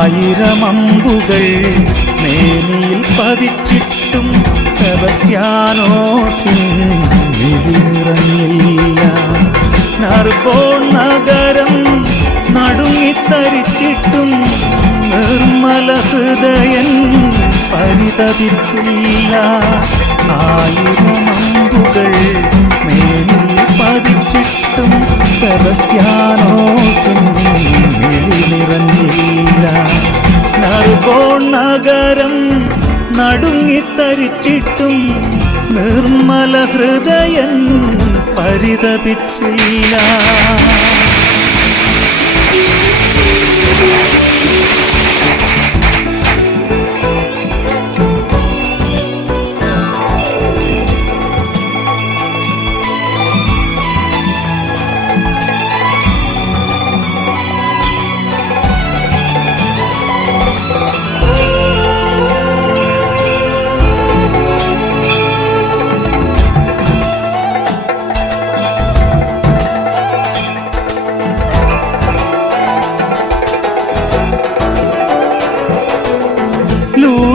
ആയിരമമ്പുകൾ മേനിയിൽ പതിച്ചിട്ടും സെബസ്ത്യാനോസിൻ വിളിനിറങ്ങില്ല നർബോൺ നഗരം നടുങ്ങിത്തരിച്ചിട്ടും നിർമ്മല ഹൃദയൻ പരിതപിച്ചില്ല. ആയിരമമ്പുകൾ വിളി നിറഞ്ഞില്ല നർബോൺ നഗരം നടുങ്ങിത്തരിച്ചിട്ടും നിർമ്മല ഹൃദയൻ പരിതപിച്ചില്ല.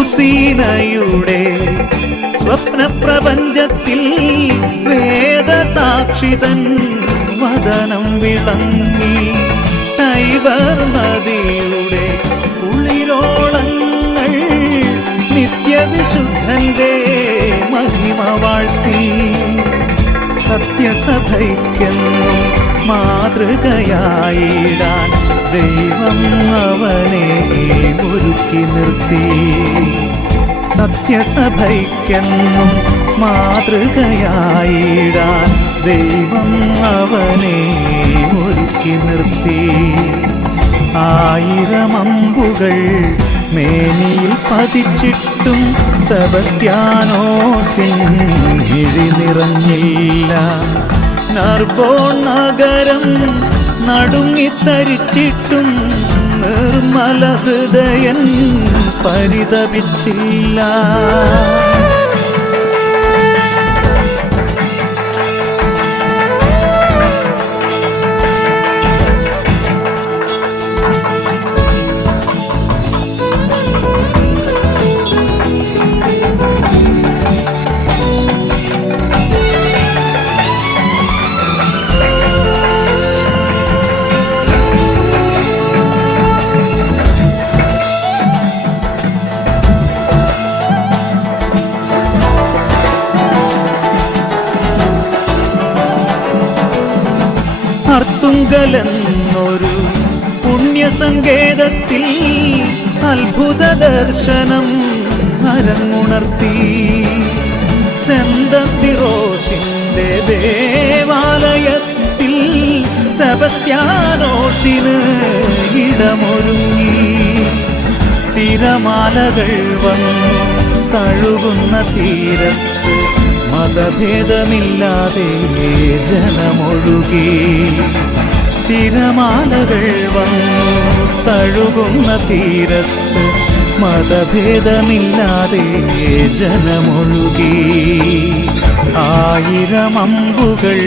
ലൂസീനയുടെ സ്വപ്നപ്രപഞ്ചത്തിൽ വേദസാക്ഷിതൻ വദനം വിളങ്ങി ടൈബർ നദിയുടെ കുളിരോളങ്ങൾ നിത്യവിശുദ്ധന്റെ മഹിമ വാഴ്ത്തി സത്യസഭയ്ക്കെന്നും മാതൃകയായിടാൻ ദൈവം അവനെ ഒരുക്കി നിർത്തി. സത്യസഭയ്ക്കെന്നും മാതൃകയായിടാൻ ദൈവം അവനെ ഒരുക്കി നിർത്തി. ആയിരമമ്പുകൾ മേനിയിൽ പതിച്ചിട്ടും സെബസ്ത്യാനോസിൻ ഇഴി നിറഞ്ഞില്ല. നർബോൺ നഗരം നടുങ്ങിത്തരിച്ചിട്ടും നിർമ്മല ഹൃദയൻ പരിതപിച്ചില്ല. അർത്തുങ്കലെന്നൊരു പുണ്യസങ്കേതത്തിൽ അത്ഭുത ദർശനം അരങ്ങുണർത്തി. സെന്തത്തിറോസിന്റെ ദേവാലയത്തിൽ സെബസ്ത്യാനോസിന് ഇടമൊരുങ്ങി. തിരമാലകൾ വന്നു തഴുകുന്ന തീരത്ത് മതഭേദമില്ലാതെ ജനമൊഴുകി. തിരമാലകൾ വന്നു തഴുകുന്ന തീരത്ത് മതഭേദമില്ലാതെ ജനമൊഴുകി. ആയിരം അമ്പുകൾ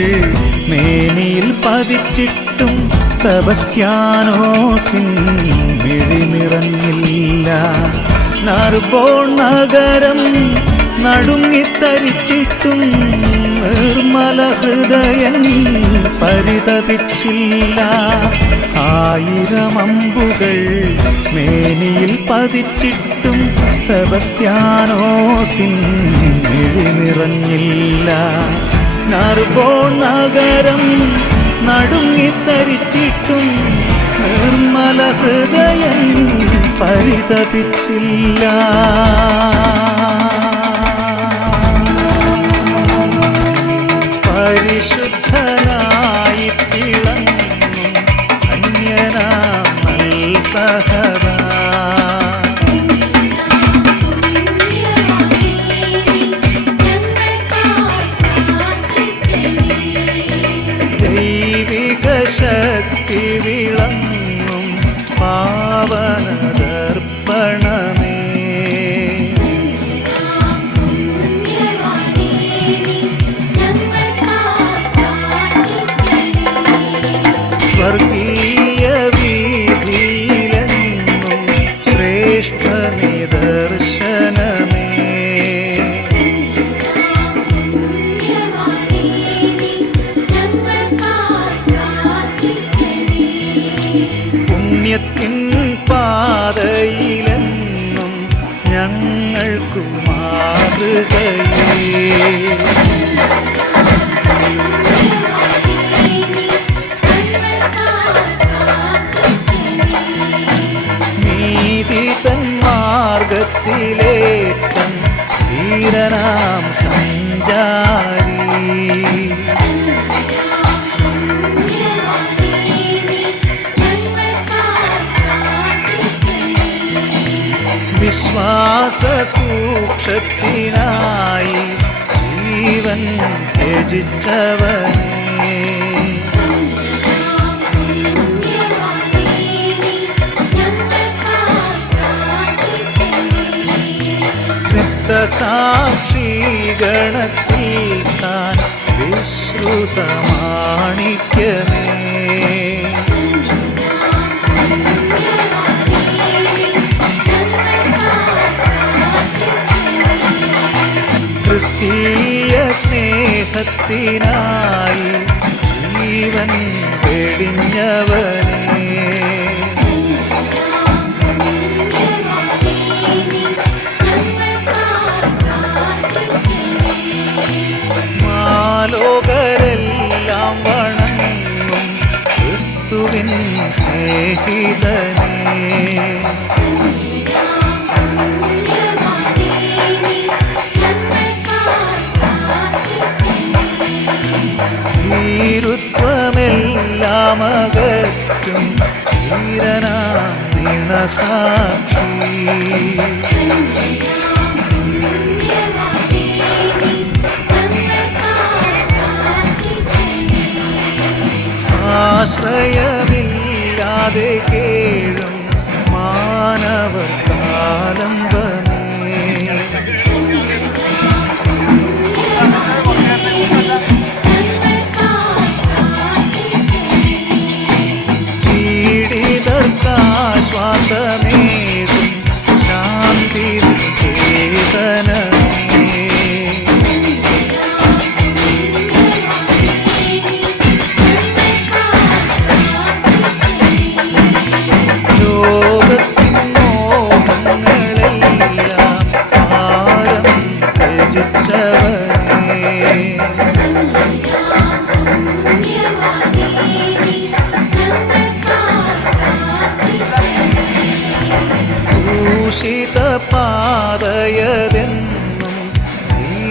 മേനിയിൽ പതിച്ചിട്ടും സെബസ്ത്യാനോസിൻ മിഴി നിറഞ്ഞില്ല നർബോൺ നഗരം നടുങ്ങിത്തരിച്ചിട്ടും നിർമ്മല ഹൃദയൻ പരിതപിച്ചില്ല. ആയിരം അമ്പുകൾ മേനിയിൽ പതിച്ചിട്ടും സെബസ്ത്യാനോസിൻ നിറഞ്ഞില്ല. നർബോൺ നഗരം നടുങ്ങിത്തരിച്ചിട്ടും നിർമ്മല ഹൃദയൻ പരിതപിച്ചില്ല. പരിശുദ്ധനായി തിളങ്ങും അന്യനാമൽ സഹവാ ദൈവിക മാതൃകയേ മാർഗത്തിലേറ്റം ധീരനാം സഞ്ചാരി. വിശ്വാസ സൂക്ഷത്തിനായി ജീവൻ ത്യജിച്ചവനേ. സാക്ഷി ഗണത്തിൽ താൻ വിശ്രുതമാണിക്യമേ. ക്രിസ്തീയ സ്നേഹത്തിനായി ജീവൻ വെടിഞ്ഞവനേ சாட்சி ஆசிரயமில்லாதே கேளும் மாணவர் காலம்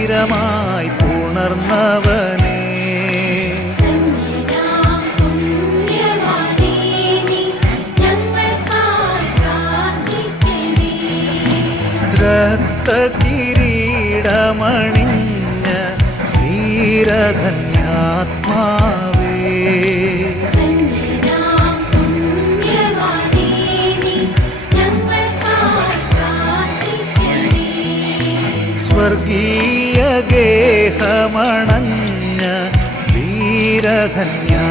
ധീരമായി പുണർന്നവനേ. രക്തകിരീടമണിഞ്ഞ ധീരധന്യാത്മാവേ. ധീരധന്യാത്മാവേ ഗേഹമണഞ്ഞ വീരധന്യാ